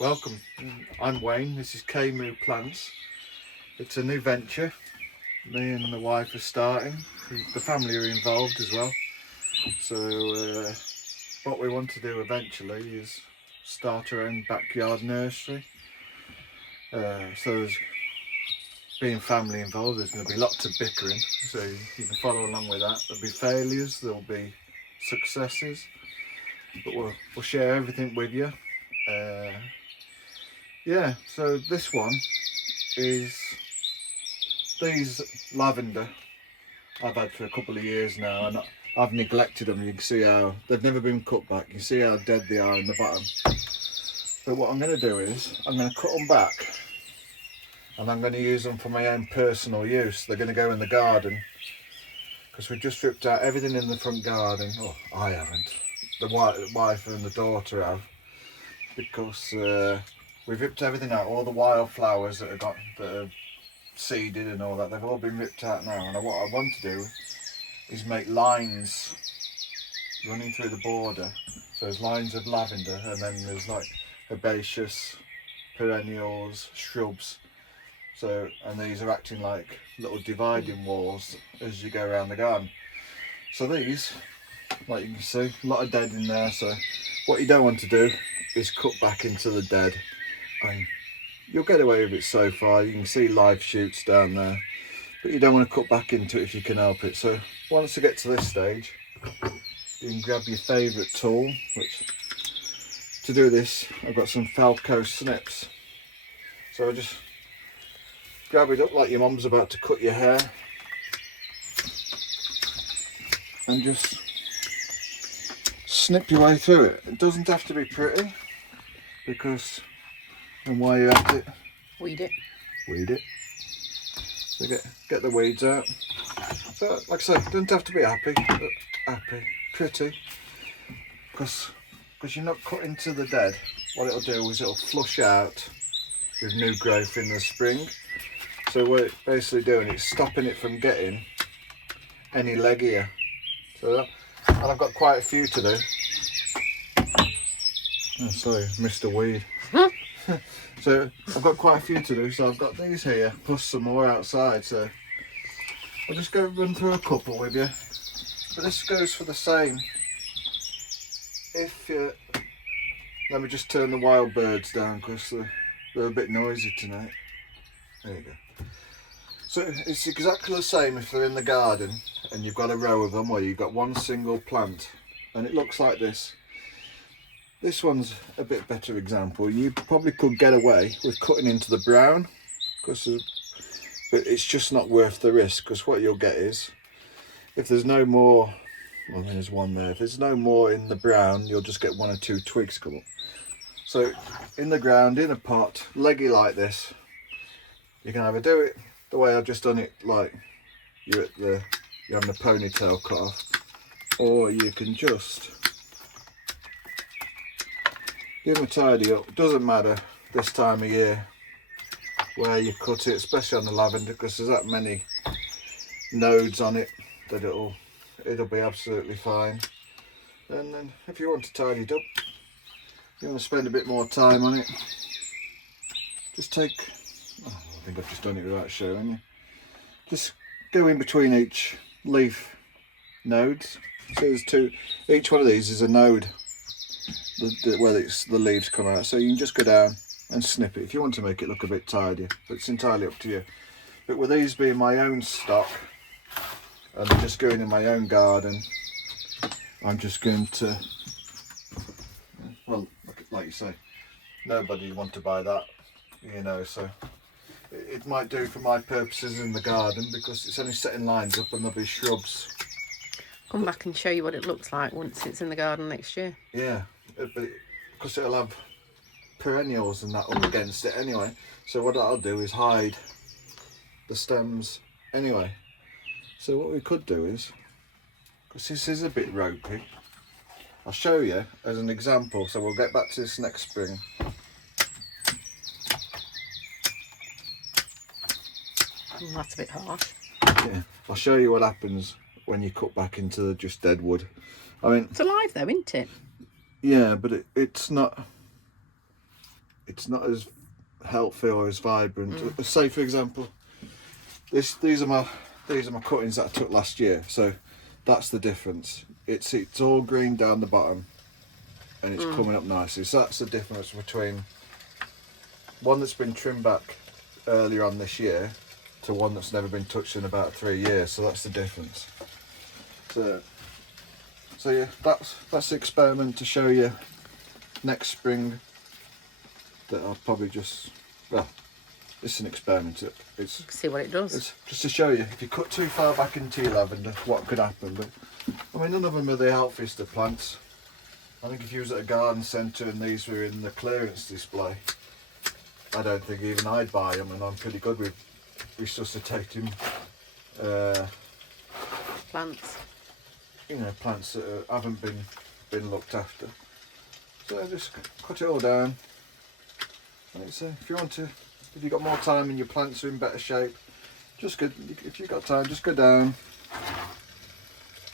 Welcome. I'm Wayne. This is Kmu Plants. It's a new venture. Me and the wife are starting. The family are involved as well. So what we want to do eventually is start our own backyard nursery. So there's being family involved, there's going to be lots of bickering. So you can follow along with that. There'll be failures, there'll be successes, but we'll share everything with you. Yeah, so this one is these lavender I've had for a couple of years now, and I've neglected them. You can see how they've never been cut back. You can see how dead they are in the bottom. So what I'm going to do is I'm going to cut them back, and I'm going to use them for my own personal use. They're going to go in the garden because we just ripped out everything in the front garden. Oh, I haven't. The wife and the daughter have, because we've ripped everything out. All the wildflowers that are seeded and all that, they've all been ripped out now. And what I want to do is make lines running through the border. So there's lines of lavender, and then there's like herbaceous, perennials, shrubs. So, and these are acting like little dividing walls as you go around the garden. So these, like you can see, a lot of dead in there. So what you don't want to do is cut back into the dead, and you'll get away with it so far. You can see live shoots down there, but you don't want to cut back into it if you can help it. So once you get to this stage, you can grab your favourite tool, which to do this I've got some Falco snips. So I just grab it up like your mum's about to cut your hair, and just snip your way through it. It doesn't have to be pretty, because and while you're at it, weed it. So get the weeds out. So like I said, it doesn't have to be pretty, because you're not cutting to the dead. What it'll do is it'll flush out with new growth in the spring. So what it's basically doing is stopping it from getting any leggier. So and I've got quite a few to do. Oh, sorry, Mr. Weed. So I've got quite a few to do. So I've got these here, plus some more outside. So I'll just go run through a couple with you. But this goes for the same. If let me just turn the wild birds down, because they're a bit noisy tonight. There you go. So it's exactly the same if they're in the garden and you've got a row of them, or you've got one single plant, and it looks like this. This one's a bit better example. You probably could get away with cutting into the brown, but it's just not worth the risk, because what you'll get is, if there's no more, well, there's one there, if there's no more in the brown, you'll just get one or two twigs come up. So in the ground, in a pot, leggy like this, you can either do it the way I've just done it, like you're having a ponytail cut off, or you can just give them a tidy up. It doesn't matter this time of year where you cut it, especially on the lavender, because there's that many nodes on it that it'll be absolutely fine. And then if you want to tidy it up, you want to spend a bit more time on it, just take, oh, I think I've just done it without showing you. Just go in between each leaf nodes. So there's two, each one of these is a node where the leaves come out. So you can just go down and snip it if you want to make it look a bit tidier, but it's entirely up to you. But with these being my own stock, and I'm just going in my own garden, I'm just going to, well, like you say, nobody want to buy that, you know, so it might do for my purposes in the garden, because it's only setting lines up and there'll be shrubs. Come back and show you what it looks like once it's in the garden next year. Yeah, because it'll have perennials and that up against it anyway. So what I'll do is hide the stems anyway. So what we could do is, because this is a bit ropey, I'll show you as an example. So we'll get back to this next spring. That's a bit harsh. Yeah, I'll show you what happens when you cut back into the just dead wood. I mean, it's alive though, isn't it? Yeah, but it's not. it's not as healthy or as vibrant. Say for example, these are my cuttings that I took last year. So that's the difference. It's all green down the bottom, and it's coming up nicely. So that's the difference between one that's been trimmed back earlier on this year to one that's never been touched in about 3 years. So that's the difference. So yeah, that's the experiment to show you next spring. That I'll probably just, well, it's an experiment. It's See what it does. It's just to show you, if you cut too far back into your lavender, what could happen. But I mean, none of them are the healthiest of plants. I think if you was at a garden centre and these were in the clearance display, I don't think even I'd buy them, and I'm pretty good with resuscitating Plants. plants that haven't been looked after. So just cut it all down. Like I say, if you've got more time and your plants are in better shape, if you've got time, just go down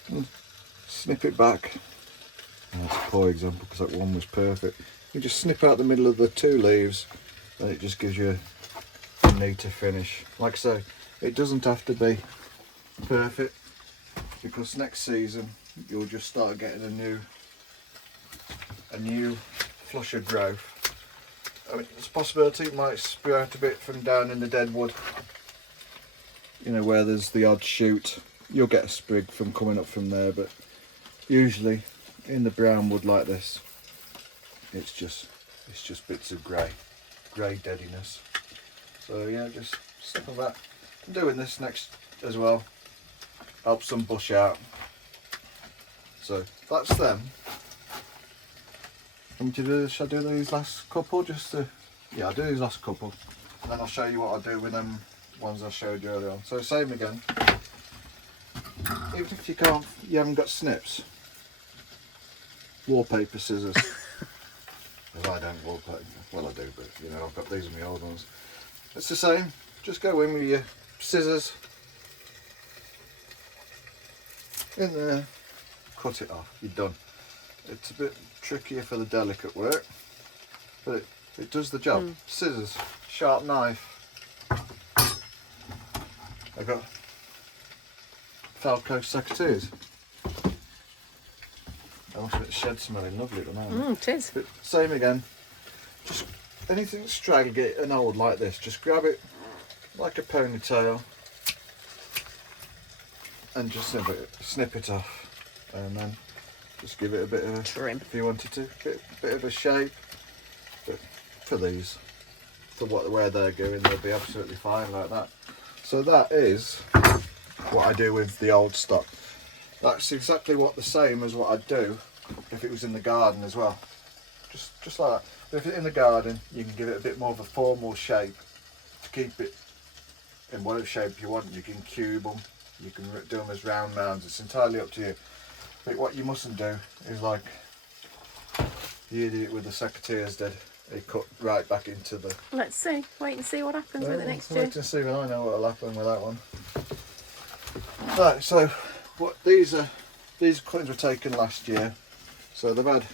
and snip it back. That's a poor example because that one was perfect. You just snip out the middle of the 2 leaves, and it just gives you a neater finish. Like I say, it doesn't have to be perfect, because next season you'll just start getting a new flush of growth. I mean, there's a possibility it might sprout a bit from down in the dead wood, where there's the odd shoot. You'll get a sprig from coming up from there, but usually in the brown wood like this, it's just bits of grey deadiness. So yeah, just stuff like that. I'm doing this next as well. Helps some bush out. So that's them. Should I do these last couple? I'll do these last couple, and then I'll show you what I do with them ones I showed you earlier on. So same again. Even if you haven't got snips, wallpaper scissors. Well, I don't wallpaper. Well, I do, but I've got these are my old ones. It's the same. Just go in with your scissors in there, cut it off. You're done. It's a bit trickier for the delicate work, but it does the job. Scissors, sharp knife. I've got Falco secateurs. I must admit, the shed smelling lovely at the moment. It is. But same again. Just anything straggly and old like this, just grab it like a ponytail and just snip it off, and then just give it a bit of a trim if you wanted to, bit of a shape. But for these, for where they're going, they'll be absolutely fine like that. So that is what I do with the old stock. That's exactly the same as what I'd do if it was in the garden as well. Just like that. But if it's in the garden, you can give it a bit more of a formal shape to keep it in whatever shape you want. You can cube them, you can do them as round mounds. It's entirely up to you. But what you mustn't do is like the idiot with the secateurs did. They cut right back into the... Let's see. Wait and see what happens with it next year. Wait and see when I know what'll happen with that one. Right, so these cuttings were taken last year. So they've had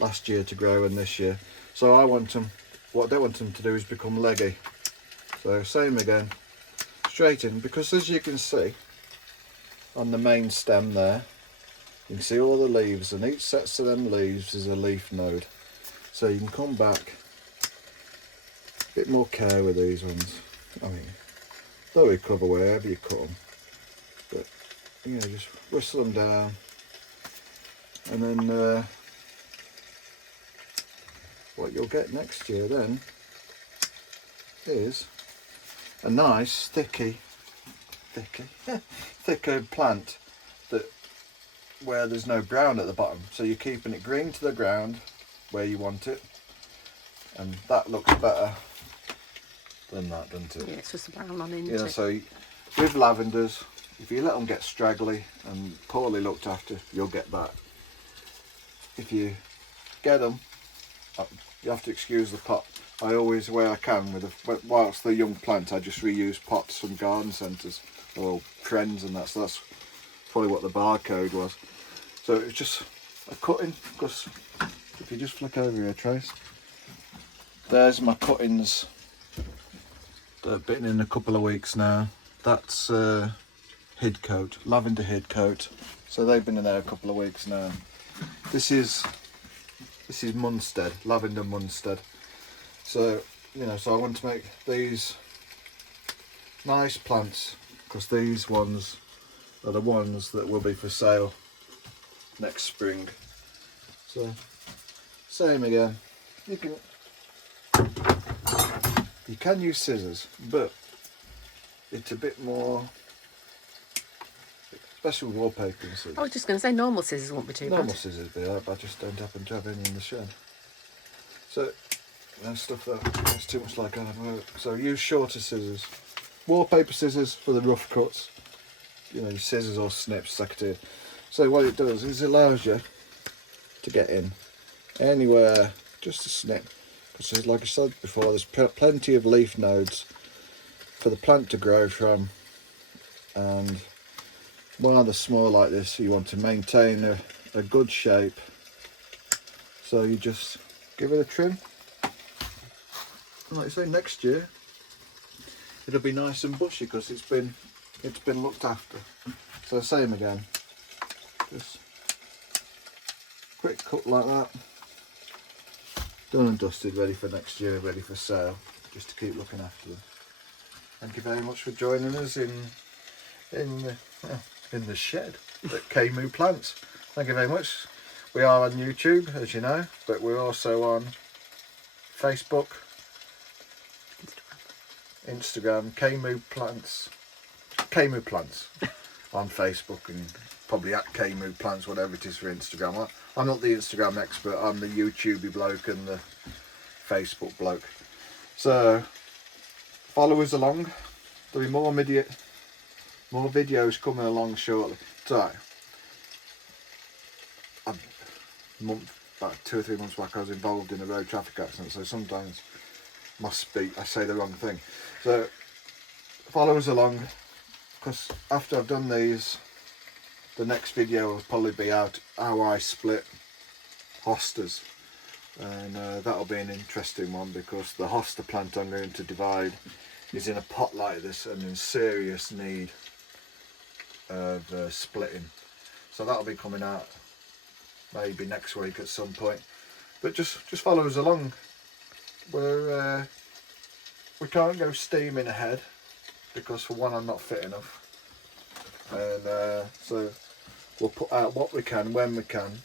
last year to grow and this year. So what I don't want them to do is become leggy. So same again, straight in, because as you can see on the main stem there, you can see all the leaves, and each set of them leaves is a leaf node. So you can come back, a bit more care with these ones. I mean, they'll recover wherever you cut them, but just whistle them down, and then what you'll get next year then is a nice thicker plant where there's no brown at the bottom, so you're keeping it green to the ground where you want it, and that looks better than that, doesn't it? Yeah, it's just a brown one, isn't it? So with lavenders, if you let them get straggly and poorly looked after, you'll get that. If you get them, you have to excuse the pot. I always, where I can, whilst they're young plants, I just reuse pots from garden centres or friends and that. So that's probably what the barcode was. So it's just a cutting, because if you just flick over here, Trace, there's my cuttings that have been in a couple of weeks now. That's head coat, lavender head coat. So they've been in there a couple of weeks now. This is Munstead, lavender Munstead. So, you know, so I want to make these nice plants, because these ones are the ones that will be for sale next spring. So, same again. You can use scissors, but it's a bit more, especially with wallpaper and scissors. I was just going to say normal scissors won't be too Normal bad. scissors be alright, but I just don't happen to have any in the shed. So, there's stuff that's too much like hard work. So use shorter scissors. Wallpaper scissors for the rough cuts. You know, scissors or snips, like I did. So what it does is it allows you to get in anywhere, just a snip. Because like I said before, there's plenty of leaf nodes for the plant to grow from. And while they're small like this, you want to maintain a good shape. So you just give it a trim. And like I say, next year it'll be nice and bushy because it's been looked after. So same again, just quick cut like that, done and dusted, ready for next year, ready for sale, just to keep looking after them. Thank you very much for joining us in the shed at Kemu Plants. Thank you very much. We are on YouTube, as you know, but we're also on Facebook, Instagram, Kemu Plants on Facebook, and probably at Kemu Plants, whatever it is for Instagram. I'm not the Instagram expert, I'm the YouTubey bloke and the Facebook bloke. So follow us along. There'll be more videos coming along shortly. So about 2 or 3 months back, I was involved in a road traffic accident, so sometimes I say the wrong thing. So follow us along, because after I've done these, the next video will probably be out how I split hostas, and that'll be an interesting one, because the hosta plant I'm going to divide is in a pot like this and in serious need of splitting. So that'll be coming out maybe next week at some point. But just follow us along. We can't go steaming ahead, because for one, I'm not fit enough, and so we'll put out what we can when we can,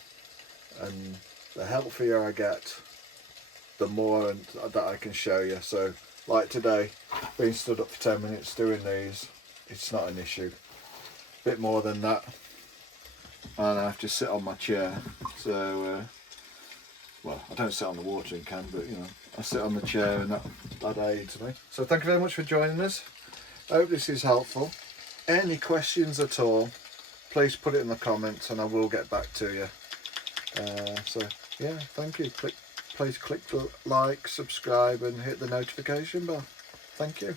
and the healthier I get, the more that I can show you. So like today, being stood up for 10 minutes doing these, it's not an issue. A bit more than that and I have to sit on my chair. So well, I don't sit on the watering can, but you know, I sit on the chair, and that aids me. So thank you very much for joining us. I hope this is helpful. Any questions at all, please put it in the comments and I will get back to you. So yeah, thank you. Please click the like, subscribe and hit the notification bell. Thank you.